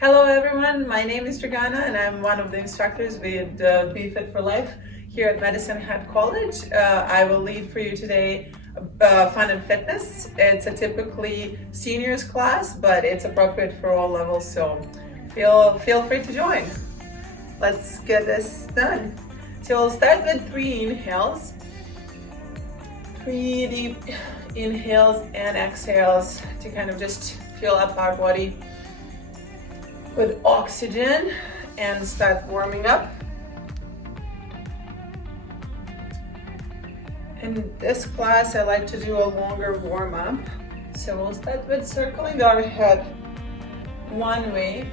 Hello everyone, my name is Dragana and I'm one of the instructors with Be Fit for Life here at Medicine Hat College. I will lead for you today Fun and Fitness. It's a typically seniors class, but it's appropriate for all levels, so feel free to join. Let's get this done. So we'll start with 3 inhales. 3 deep inhales and exhales to kind of just fill up our body with oxygen and start warming up. In this class, I like to do a longer warm up. So we'll start with circling our head one way.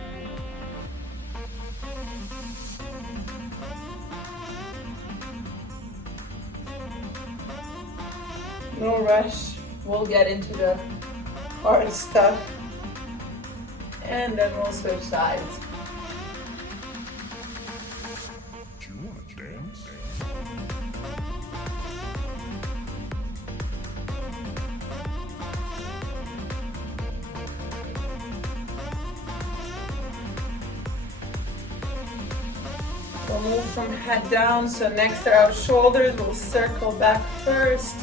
No rush, we'll get into the hard stuff. And then we'll switch sides. Do you want to dance? We'll move from head down, so next to our shoulders, we'll circle back first.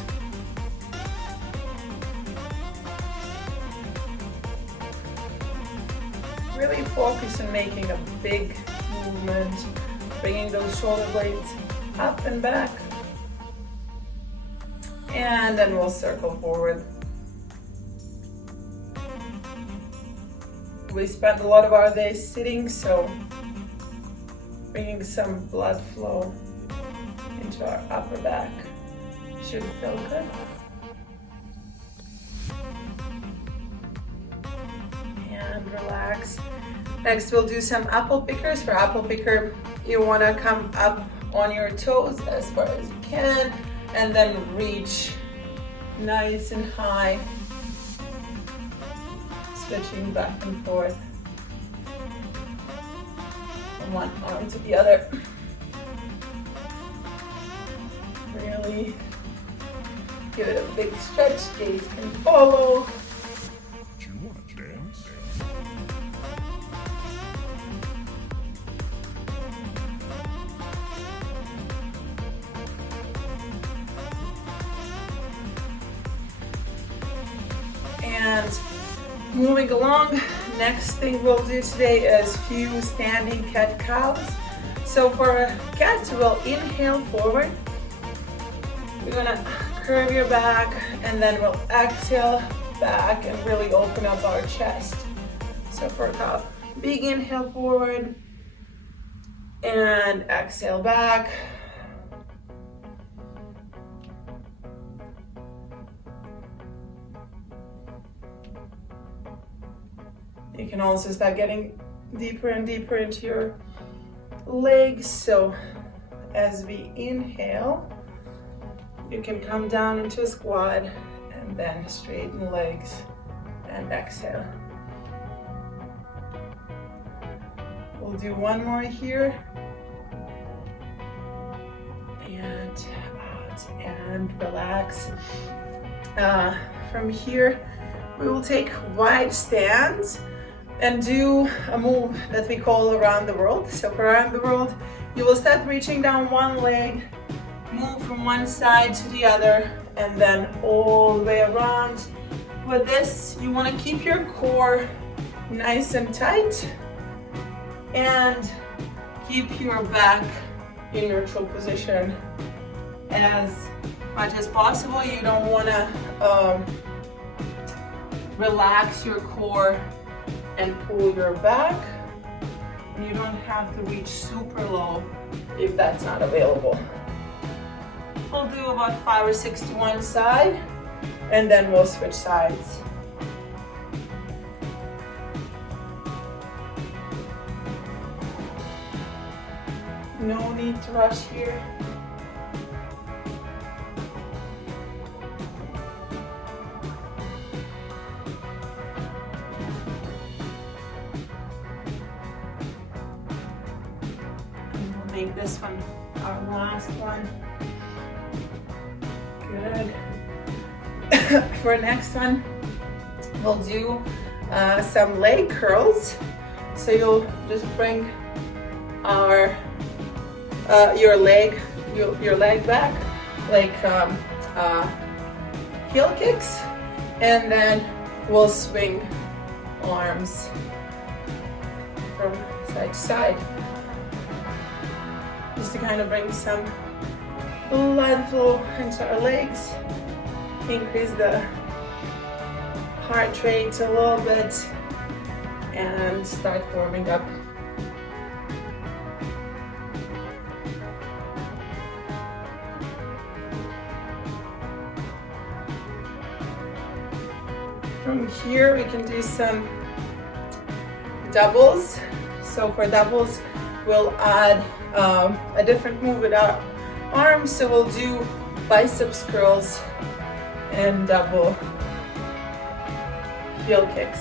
Really focus on making a big movement, bringing those shoulder blades up and back. And then we'll circle forward. We spend a lot of our day sitting, so bringing some blood flow into our upper back should feel good. And relax. Next, we'll do some apple pickers. For apple picker, you want to come up on your toes as far as you can and then reach nice and high, switching back and forth from one arm to the other. Really give it a big stretch, gaze can follow. Do you want to dance? And moving along, next thing we'll do today is few standing cat-cows. So for a cat, we'll inhale forward. We're gonna curve your back and then we'll exhale back and really open up our chest. So for a cow, big inhale forward and exhale back. You can also start getting deeper and deeper into your legs. So as we inhale, you can come down into a squat and then straighten legs and exhale. We'll do one more here. And out and relax. From here, we will take wide stands and do a move that we call around the world. So for around the world, you will start reaching down one leg, move from one side to the other, and then all the way around. With this, you want to keep your core nice and tight and keep your back in neutral position as much as possible. You don't want to relax your core and pull your back. You don't have to reach super low if that's not available. We'll do about 5 or 6 to one side and then we'll switch sides. No need to rush here. Make this one our last one. Good. For next one, we'll do some leg curls. So you'll just bring your leg back, like heel kicks, and then we'll swing arms from side to side, just to kind of bring some blood flow into our legs, increase the heart rate a little bit, and start warming up. From here, we can do some doubles. So for doubles, we'll add a different move with our arms. So we'll do biceps curls and double heel kicks.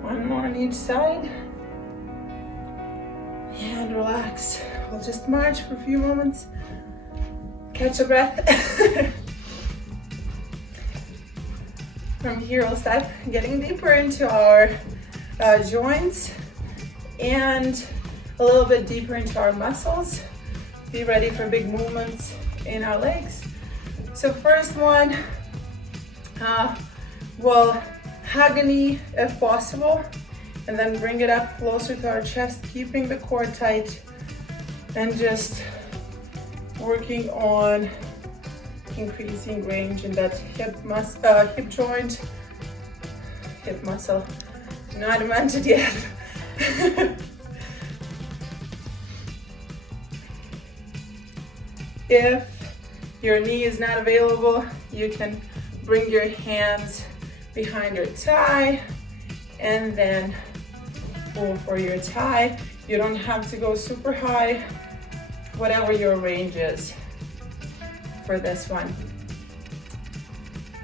One more on each side. And relax. We'll just march for a few moments. Catch a breath. From here, we'll start getting deeper into our joints and a little bit deeper into our muscles. Be ready for big movements in our legs. So first one, we'll hug a knee if possible, and then bring it up closer to our chest, keeping the core tight, and just working on increasing range in that hip joint, hip muscle. Not invented yet. If your knee is not available, you can bring your hands behind your thigh and then pull for your thigh. You don't have to go super high, whatever your range is for this one.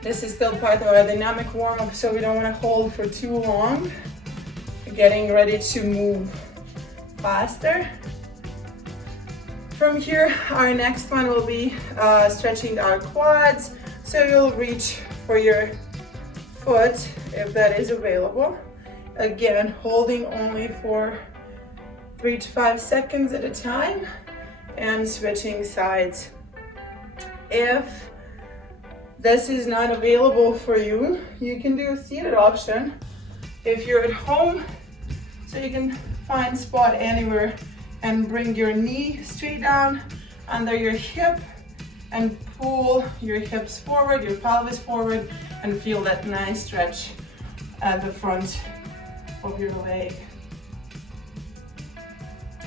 This is still part of our dynamic warm-up, so we don't want to hold for too long. We're getting ready to move faster. From here, our next one will be stretching our quads. So you'll reach for your foot if that is available. Again, holding only for 3 to 5 seconds at a time and switching sides. If this is not available for you, you can do a seated option. If you're at home, so you can find a spot anywhere and bring your knee straight down under your hip and pull your hips forward, your pelvis forward, and feel that nice stretch at the front of your leg.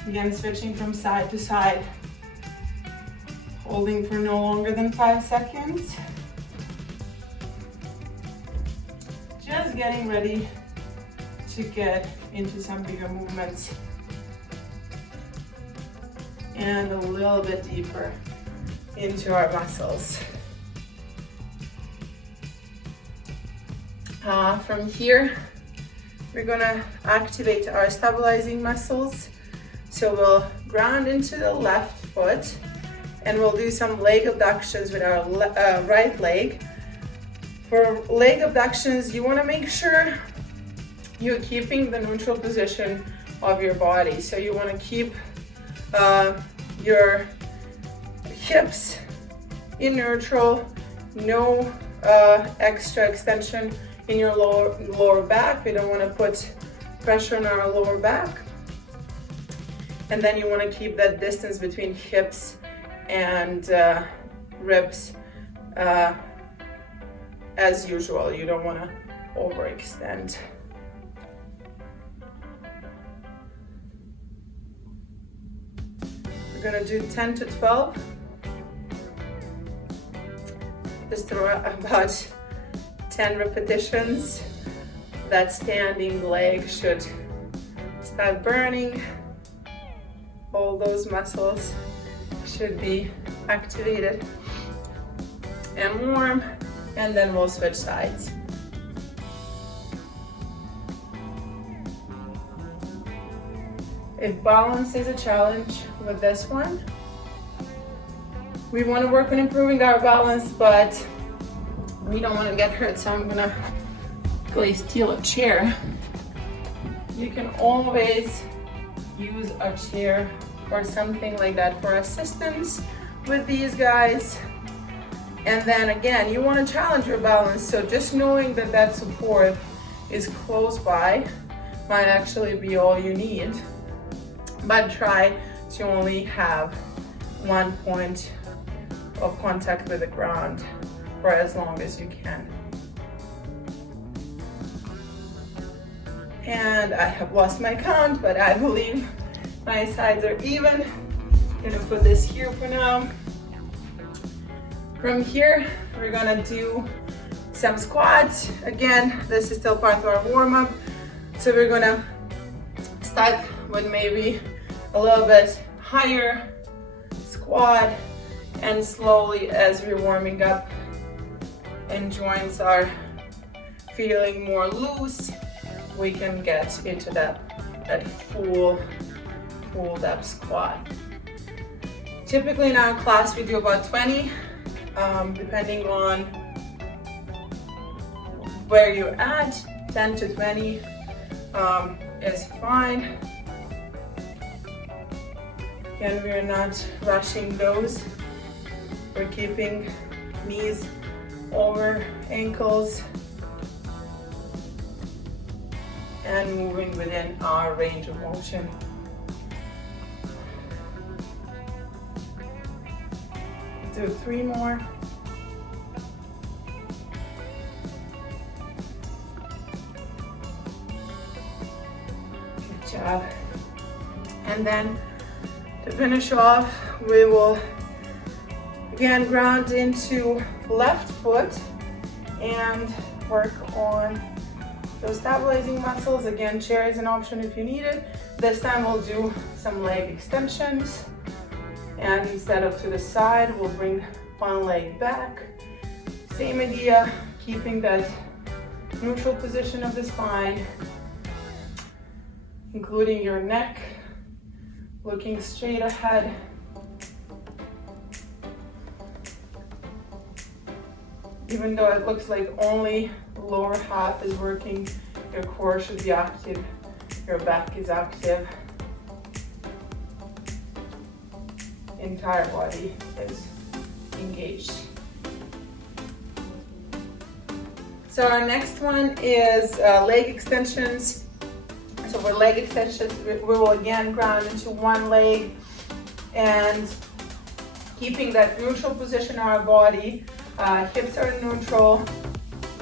Again, switching from side to side, holding for no longer than 5 seconds. Just getting ready to get into some bigger movements and a little bit deeper into our muscles. From here, we're gonna activate our stabilizing muscles. So we'll ground into the left foot and we'll do some leg abductions with our right leg. For leg abductions, you wanna make sure you're keeping the neutral position of your body. So you wanna keep your hips in neutral, no extra extension in your lower back. We don't want to put pressure on our lower back. And then you want to keep that distance between hips and ribs as usual. You don't want to overextend. We're going to do 10 to 12. Just about 10 repetitions that standing leg should start burning. All those muscles should be activated and warm, and then we'll switch sides. If balance is a challenge with this one, we want to work on improving our balance, but we don't want to get hurt, so I'm gonna quickly steal a chair. You can always use a chair or something like that for assistance with these guys. And then again, you want to challenge your balance, so just knowing that that support is close by might actually be all you need. But try to only have 1 point of contact with the ground for as long as you can. And I have lost my count, but I believe my sides are even. I'm gonna put this here for now. From here, we're gonna do some squats. Again, this is still part of our warm-up. So we're gonna start with maybe a little bit higher squat, and slowly as we're warming up and joints are feeling more loose, we can get into that full depth squat. Typically in our class we do about 20, depending on where you're at. 10 to 20 is fine. Again, we're not rushing those. We're keeping knees over ankles and moving within our range of motion. Do 3 more. Good job. And then to finish off, we will again ground into left foot and work on those stabilizing muscles. Again, chair is an option if you need it. This time we'll do some leg extensions, and instead of to the side, we'll bring one leg back. Same idea, keeping that neutral position of the spine, including your neck, looking straight ahead. Even though it looks like only the lower half is working, your core should be active, your back is active, entire body is engaged. So our next one is leg extensions. So for leg extensions, we will again ground into one leg and keeping that neutral position in our body. Hips are neutral,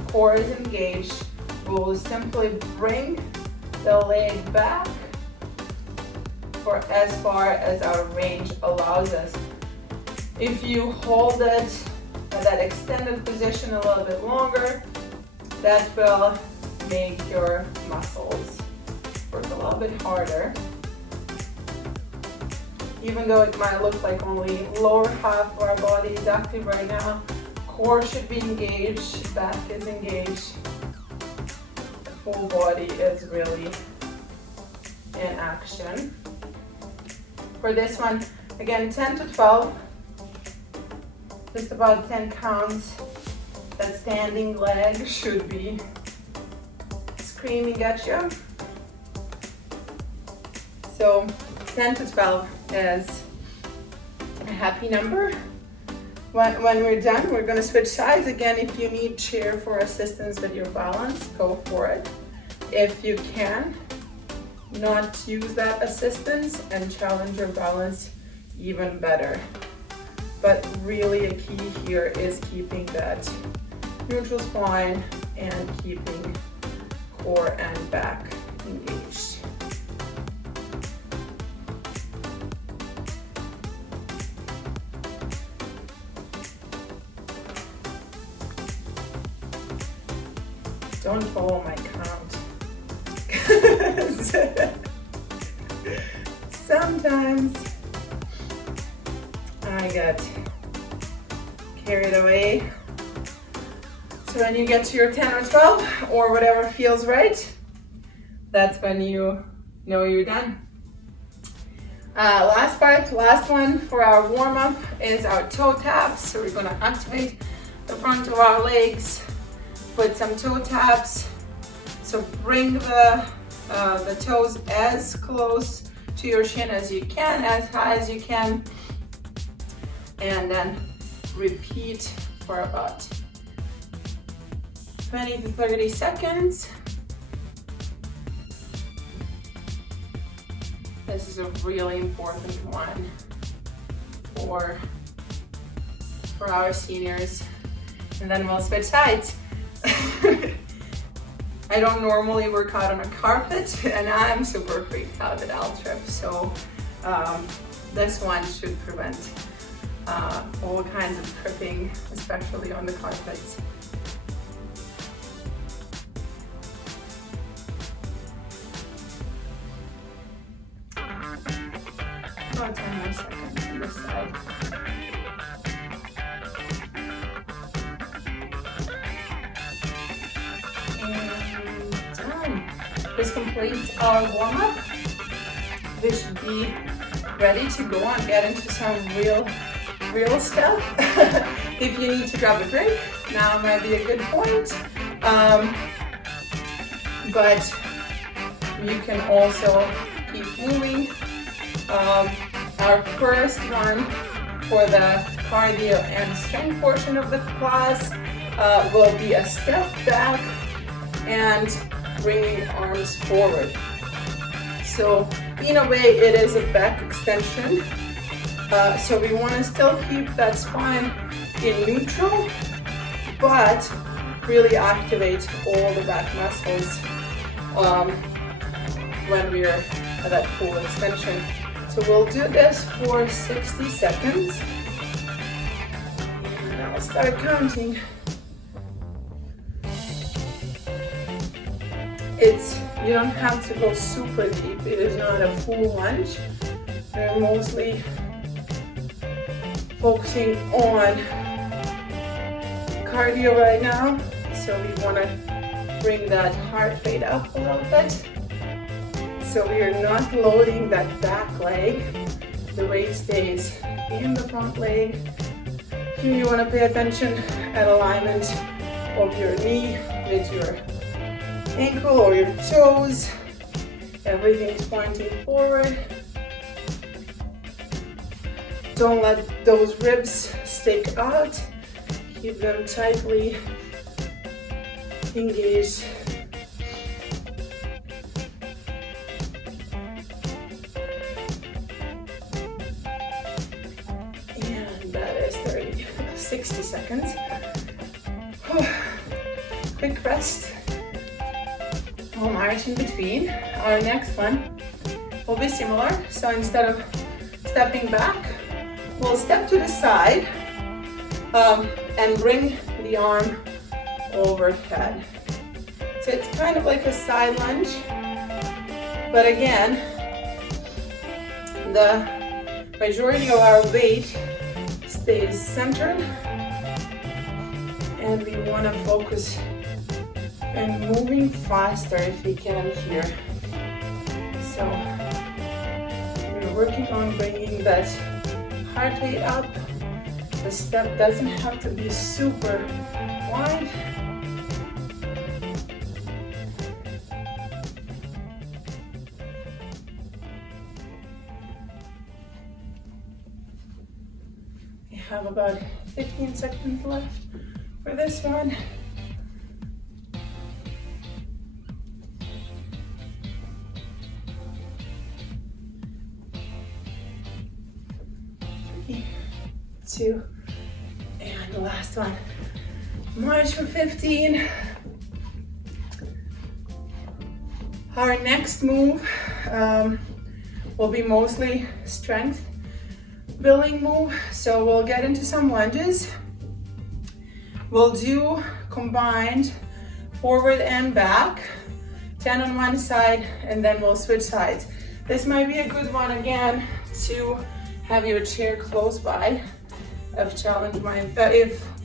core is engaged. We'll simply bring the leg back for as far as our range allows us. If you hold it at that extended position a little bit longer, that will make your muscles work a little bit harder. Even though it might look like only lower half of our body is active right now, core should be engaged, back is engaged, full body is really in action. For this one, again, 10 to 12, just about 10 counts. That standing leg should be screaming at you. So 10 to 12 is a happy number. When we're done, we're going to switch sides. Again, if you need chair for assistance with your balance, go for it. If you can not use that assistance and challenge your balance even better. But really a key here is keeping that neutral spine and keeping core and back engaged. Don't follow my count. Sometimes I get carried away. So when you get to your 10 or 12 or whatever feels right, that's when you know you're done. Last one for our warm-up is our toe taps. So we're gonna activate the front of our legs with some toe taps. So bring the toes as close to your shin as you can, as high as you can, and then repeat for about 20 to 30 seconds. This is a really important one for our seniors. And then we'll switch sides. I don't normally work out on a carpet, and I'm super freaked out that I'll trip. So this one should prevent all kinds of tripping, especially on the carpets. About 10 more seconds on this side. And done. This completes our warm-up. We should be ready to go and get into some real stuff. If you need to grab a drink, now might be a good point. But you can also keep moving. Our first one for the cardio and strength portion of the class will be a step back and bringing arms forward. So in a way it is a back extension. So we want to still keep that spine in neutral, but really activate all the back muscles when we're at that full extension. So we'll do this for 60 seconds. And I'll start counting. You don't have to go super deep. It is not a full lunge. We're mostly focusing on cardio right now. So we want to bring that heart rate up a little bit. So we are not loading that back leg. The weight stays in the front leg. Here you want to pay attention at alignment of your knee with your ankle or your toes. Everything's pointing forward. Don't let those ribs stick out. Keep them tightly engaged. And that is 60 seconds. Quick rest. We'll march in between. Our next one will be similar. So instead of stepping back, we'll step to the side and bring the arm overhead. So it's kind of like a side lunge, but again, the majority of our weight stays centered, and we want to focus and moving faster if we can here. So we're working on bringing that heart rate up. The step doesn't have to be super wide. We have about 15 seconds left for this one. Two, and the last one. March for 15. Our next move will be mostly strength building move. So we'll get into some lunges. We'll do combined forward and back 10 on one side, and then we'll switch sides. This might be a good one again to have your chair close by if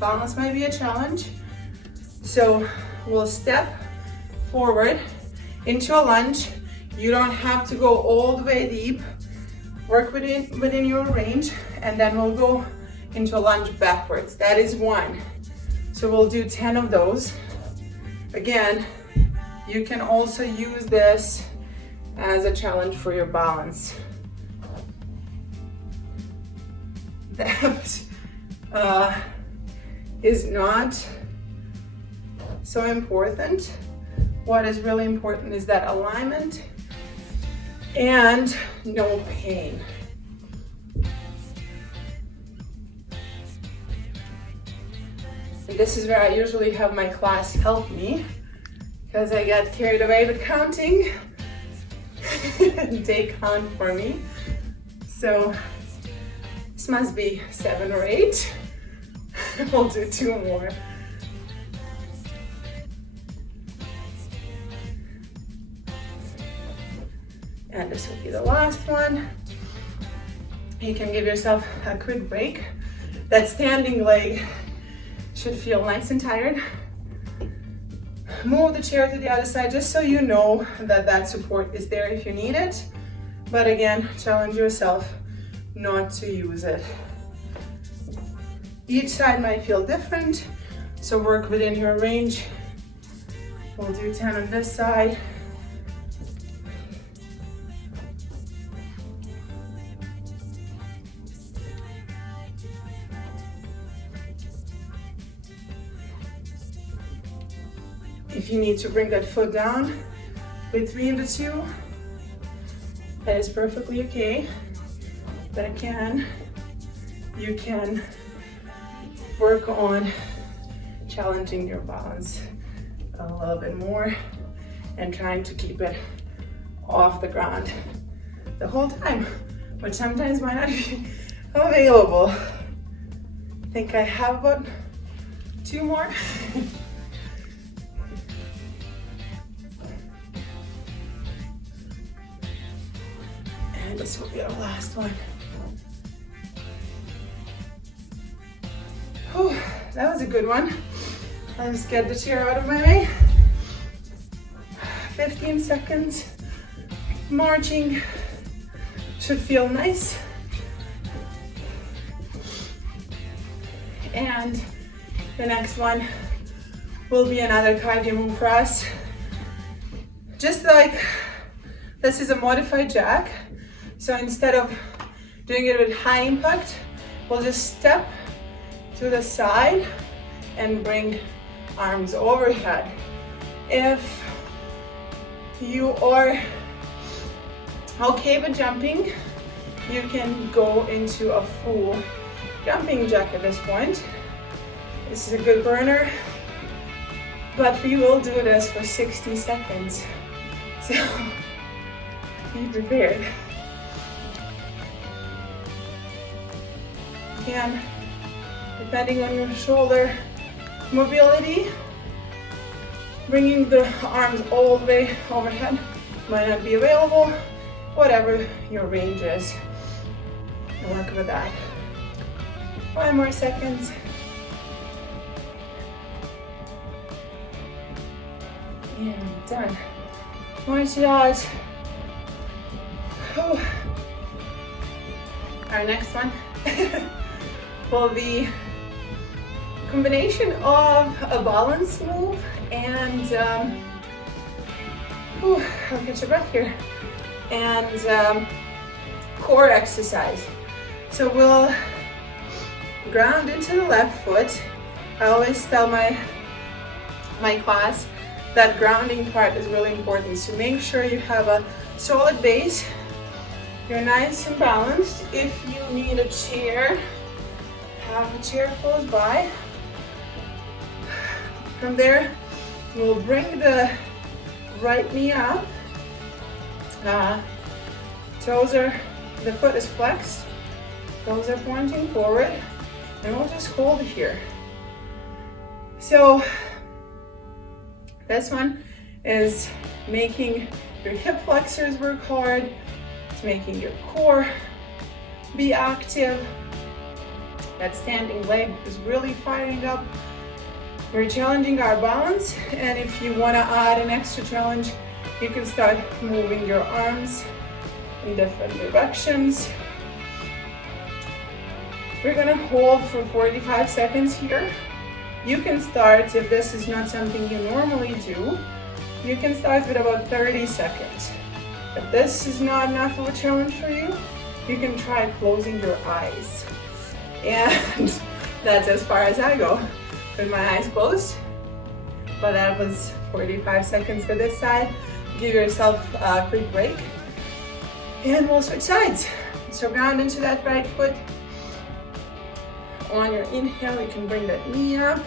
balance might be a challenge. So we'll step forward into a lunge. You don't have to go all the way deep. Work within your range, and then we'll go into a lunge backwards. That is one. So we'll do 10 of those. Again, you can also use this as a challenge for your balance. That is not so important. What is really important is that alignment and no pain. And this is where I usually have my class help me, because I get carried away with counting. They count for me. So this must be 7 or 8. We'll do 2 more. And this will be the last one. You can give yourself a quick break. That standing leg should feel nice and tired. Move the chair to the other side just so you know that that support is there if you need it. But again, challenge yourself not to use it. Each side might feel different, so work within your range. We'll do 10 on this side. If you need to bring that foot down between the two, that is perfectly okay. But again, you can work on challenging your balance a little bit more and trying to keep it off the ground the whole time, which sometimes might not be available. I think I have about 2 more. And this will be our last one. Whew, that was a good one. I'll just get the chair out of my way. 15 seconds. Marching. Should feel nice. And the next one will be another cardio move for us. Just like this is a modified jack. So instead of doing it with high impact, we'll just step to the side and bring arms overhead. If you are okay with jumping, you can go into a full jumping jack at this point. This is a good burner, but we will do this for 60 seconds. So be prepared. Again, depending on your shoulder mobility, bringing the arms all the way overhead might not be available. Whatever your range is, work with that. 5 more seconds. And done. March it out. Whew. Our next one will be a combination of a balance move and I'll catch a breath here, and core exercise. So we'll ground into the left foot. I always tell my class that grounding part is really important. So make sure you have a solid base. You're nice and balanced. If you need a chair, have a chair close by. From there, we'll bring the right knee up. The foot is flexed. Toes are pointing forward. And we'll just hold here. So this one is making your hip flexors work hard. It's making your core be active. That standing leg is really firing up. We're challenging our balance, and if you want to add an extra challenge, you can start moving your arms in different directions. We're gonna hold for 45 seconds here. You can start, if this is not something you normally do, you can start with about 30 seconds. If this is not enough of a challenge for you, you can try closing your eyes. And that's as far as I go with my eyes closed. But that was 45 seconds for this side. Give yourself a quick break. And we'll switch sides. So ground into that right foot. On your inhale, you can bring that knee up.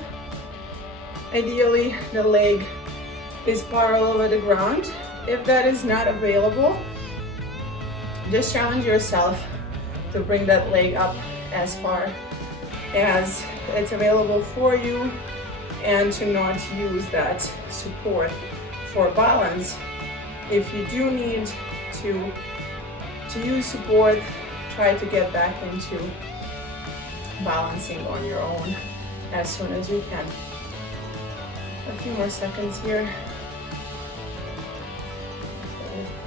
Ideally, the leg is parallel with the ground. If that is not available, just challenge yourself to bring that leg up as far as it's available for you and to not use that support for balance. If you do need to use support, try to get back into balancing on your own as soon as you can. A few more seconds here.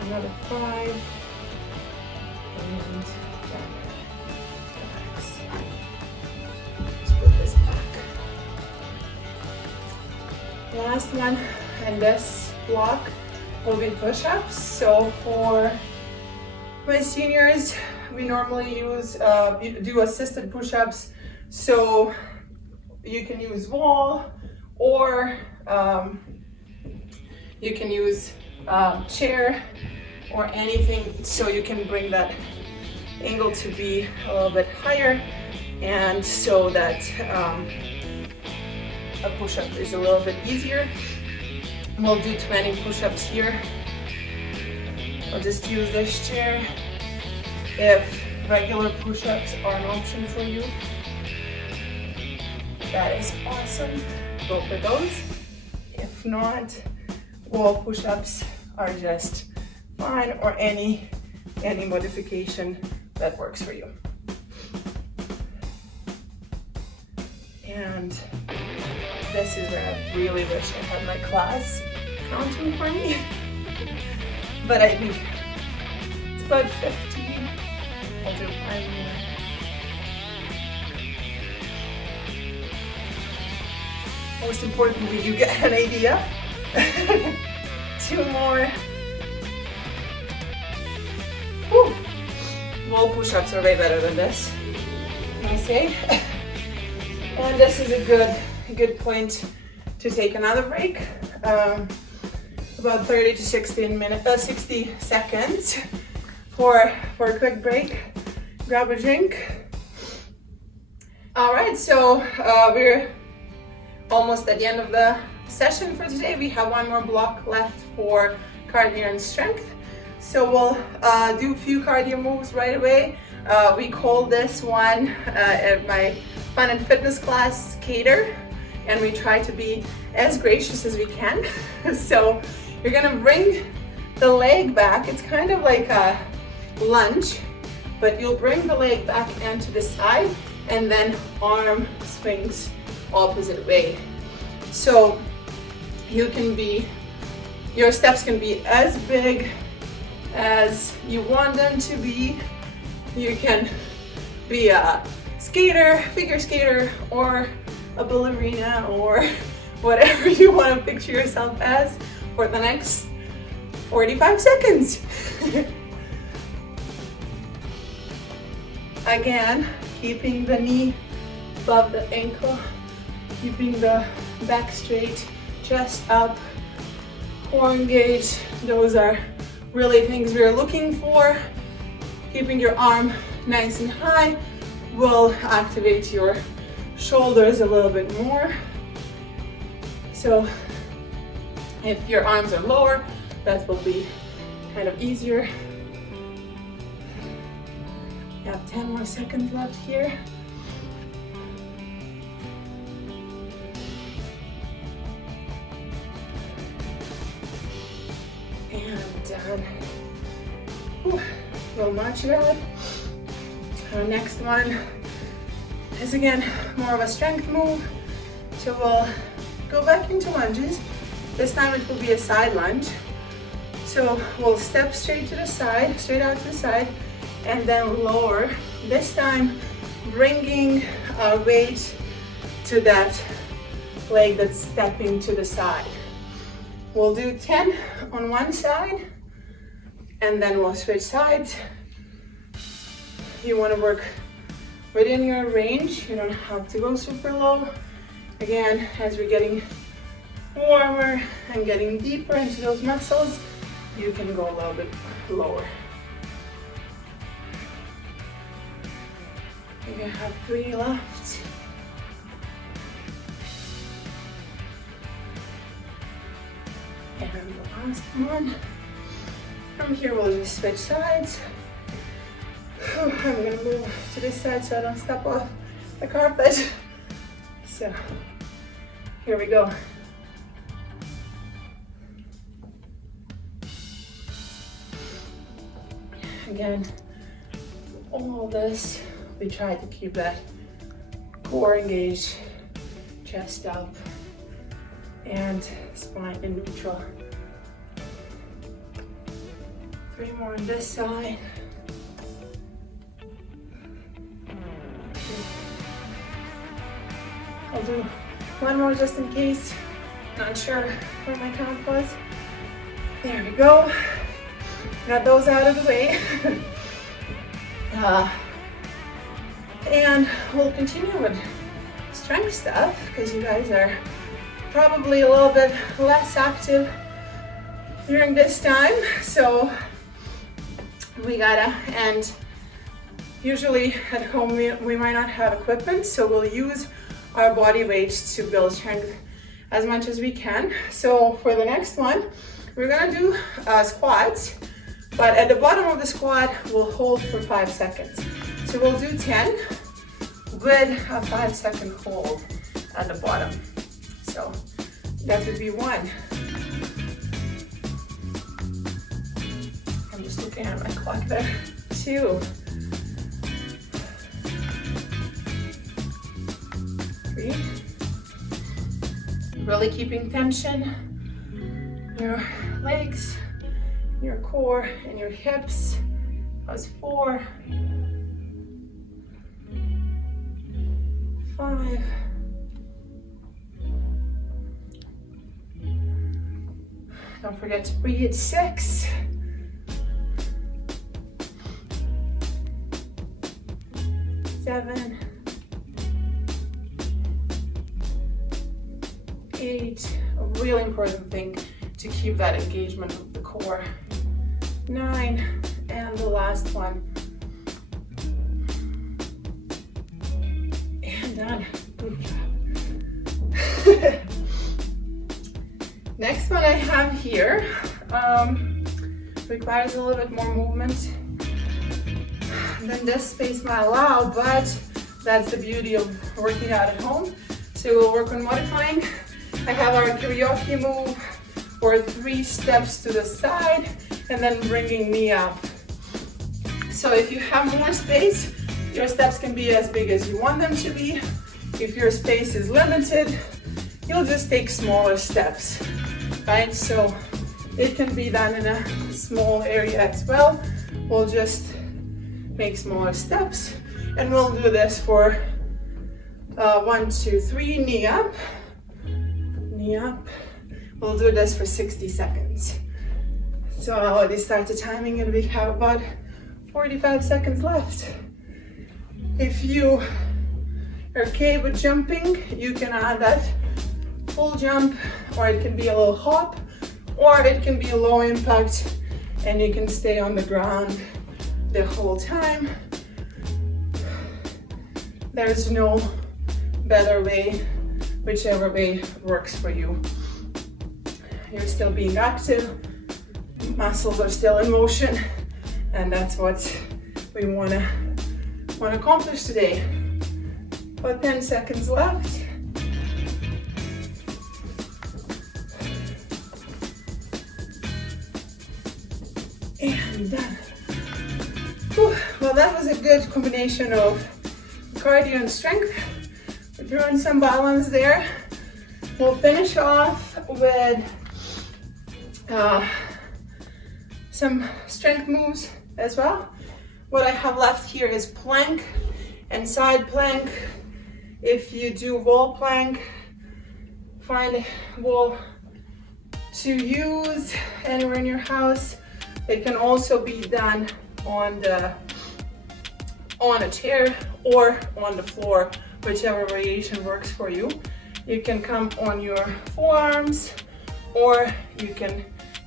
Another 5. And then relax. Just put this back. Last one, and this block will be push-ups. So for my seniors, we normally use do assisted push-ups. So you can use wall, or you can use chair or anything, so you can bring that angle to be a little bit higher, and so that a push-up is a little bit easier. We'll do 20 push-ups here. I'll just use this chair. If regular push-ups are an option for you, that is awesome. Go for those. If not, wall push-ups are just fine, or any modification that works for you. And this is where I really wish I had my class counting for me. But I think it's about 15. I'll do 5 more. Most importantly, you get an idea. 2 more. Whew. Wall push-ups are way better than this, I say. And this is a good point to take another break. About 30 to 60 seconds for a quick break. Grab a drink. All right, so we're almost at the end of the session for today. We have one more block left for cardio and strength. So we'll do a few cardio moves right away. We call this one at my fun and fitness class skater, and we try to be as gracious as we can. So you're gonna bring the leg back. It's kind of like a lunge, but you'll bring the leg back and to the side, and then arm swings opposite way. So you can be, your steps can be as big as you want them to be. You can be a skater, figure skater, or a ballerina, or whatever you want to picture yourself as for the next 45 seconds. Again, keeping the knee above the ankle, keeping the back straight, chest up, core engaged. Those are really things we're looking for. Keeping your arm nice and high will activate your shoulders a little bit more. So if your arms are lower, that will be kind of easier. We have 10 more seconds left here. And we'll match that. Our next one is again more of a strength move. So we'll go back into lunges. This time it will be a side lunge. So we'll step straight to the side, straight out to the side, and then lower. This time bringing our weight to that leg that's stepping to the side. We'll do 10 on one side, and then we'll switch sides. You want to work within your range. You don't have to go super low. Again, as we're getting warmer and getting deeper into those muscles, you can go a little bit lower. We have 3 left. And the last one. From here, we'll just switch sides. I'm gonna move to this side so I don't step off the carpet. So, here we go. Again, all this, we try to keep that core engaged, chest up, and spine in neutral. 3 more on this side. I'll do 1 more just in case. Not sure where my count was. There we go. Got those out of the way. And we'll continue with strength stuff because you guys are probably a little bit less active during this time. So we gotta, and usually at home we might not have equipment, so we'll use our body weight to build strength as much as we can. So for the next one, we're gonna do squats. But at the bottom of the squat, we'll hold for 5 seconds. So we'll do 10 with a 5-second hold at the bottom. So that would be 1. I'm just looking at my clock there. 2. 3. Really keeping tension in your legs, your core and your hips. That was 4, 5, don't forget to breathe. 6, 7, 8, a really important thing to keep that engagement of the core. 9, and the last one. And done. Good job. Next one I have here requires a little bit more movement than this space might allow, but that's the beauty of working out at home. So we'll work on modifying. I have our karaoke move, or 3 steps to the side and then bringing knee up. So if you have more space, your steps can be as big as you want them to be. If your space is limited, you'll just take smaller steps, right? So it can be done in a small area as well. We'll just make smaller steps, and we'll do this for 1, 2, 3, knee up, knee up. We'll do this for 60 seconds. So I already started timing and we have about 45 seconds left. If you are okay with jumping, you can add that full jump, or it can be a little hop, or it can be a low impact and you can stay on the ground the whole time. There's no better way, whichever way works for you. You're still being active, muscles are still in motion, and that's what we want to accomplish today. About 10 seconds left. And done. Whew. Well, that was a good combination of cardio and strength. We're doing some balance there. We'll finish off with some strength moves as well. What I have left here is plank and side plank. If you do wall plank, find a wall to use anywhere in your house. It can also be done on a chair or on the floor, whichever variation works for you. You can come on your forearms or you can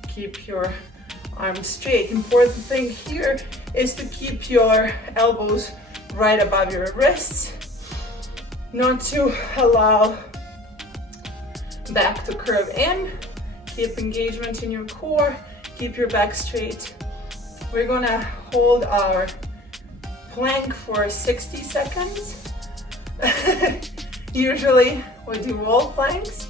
keep your arms straight. Important thing here is to keep your elbows right above your wrists, not to allow back to curve in. Keep engagement in your core, keep your back straight. We're gonna hold our plank for 60 seconds. Usually we do wall planks,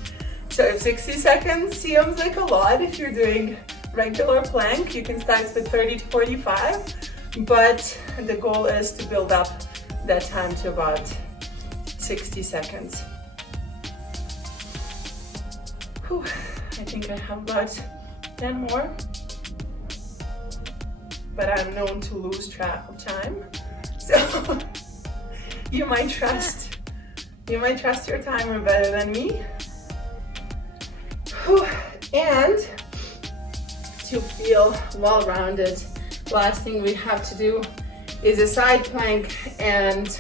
so if 60 seconds seems like a lot, if you're doing regular plank, you can start with 30 to 45, but the goal is to build up that time to about 60 seconds. Whew. I think I have about 10 more, but I'm known to lose track of time, so you might trust your timer better than me. Whew. And to feel well-rounded, last thing we have to do is a side plank, and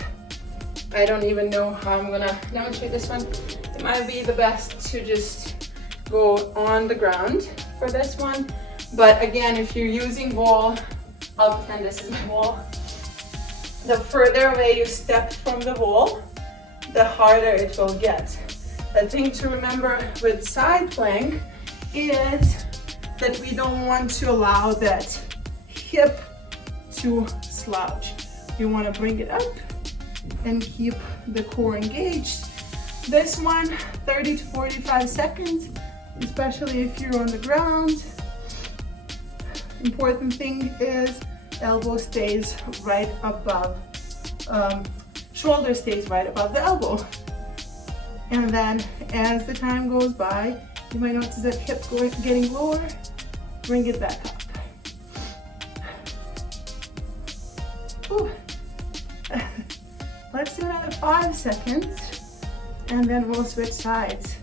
I don't even know how I'm gonna demonstrate this one. It might be the best to just go on the ground for this one, but again, if you're using wall, I'll pretend this is the wall. The further away you step from the wall, the harder it will get. The thing to remember with side plank is that we don't want to allow that hip to slouch. You want to bring it up and keep the core engaged. This one, 30 to 45 seconds, especially if you're on the ground. Important thing is elbow stays right above, shoulder stays right above the elbow. And then as the time goes by, you might notice that hip getting lower, bring it back up. Whew. Let's do another 5 seconds and then we'll switch sides.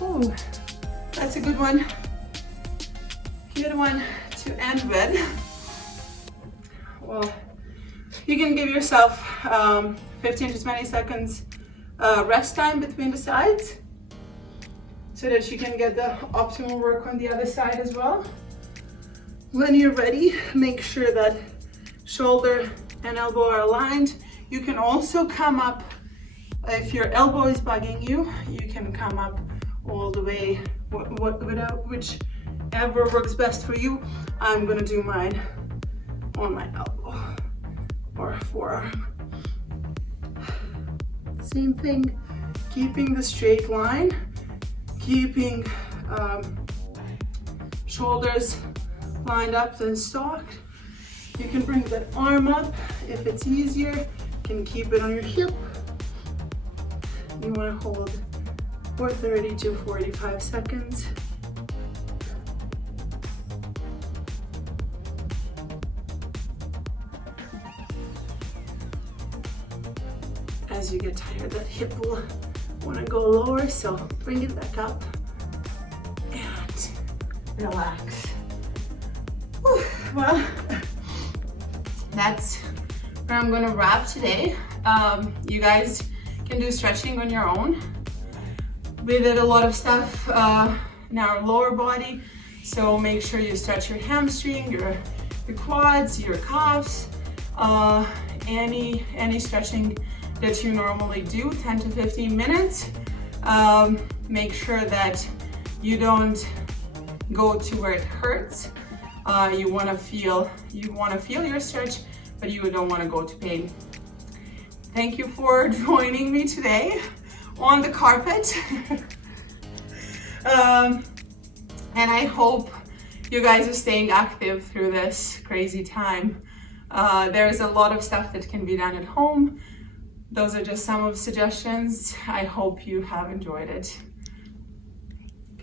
Ooh, that's a good one. Good one to end with. Well, you can give yourself 15 to 20 seconds rest time between the sides so that you can get the optimal work on the other side as well. When you're ready, make sure that shoulder and elbow are aligned. You can also come up, if your elbow is bugging you, you can come up all the way, whichever works best for you. I'm gonna do mine on my elbow or forearm. Same thing, keeping the straight line, keeping shoulders lined up and stalked. You can bring that arm up if it's easier. You can keep it on your hip. You want to hold for 30 to 45 seconds. As you get tired, that hip will want to go lower, so bring it back up and relax. Whew. Well, that's where I'm gonna wrap today. You guys can do stretching on your own. We did a lot of stuff in our lower body, so make sure you stretch your hamstring, your quads, your calves, any stretching that you normally do, 10 to 15 minutes. Make sure that you don't go to where it hurts. You want to feel your stretch, but you don't want to go to pain. Thank you for joining me today on the carpet. And I hope you guys are staying active through this crazy time. There's a lot of stuff that can be done at home. Those are just some of the suggestions. I hope you have enjoyed it.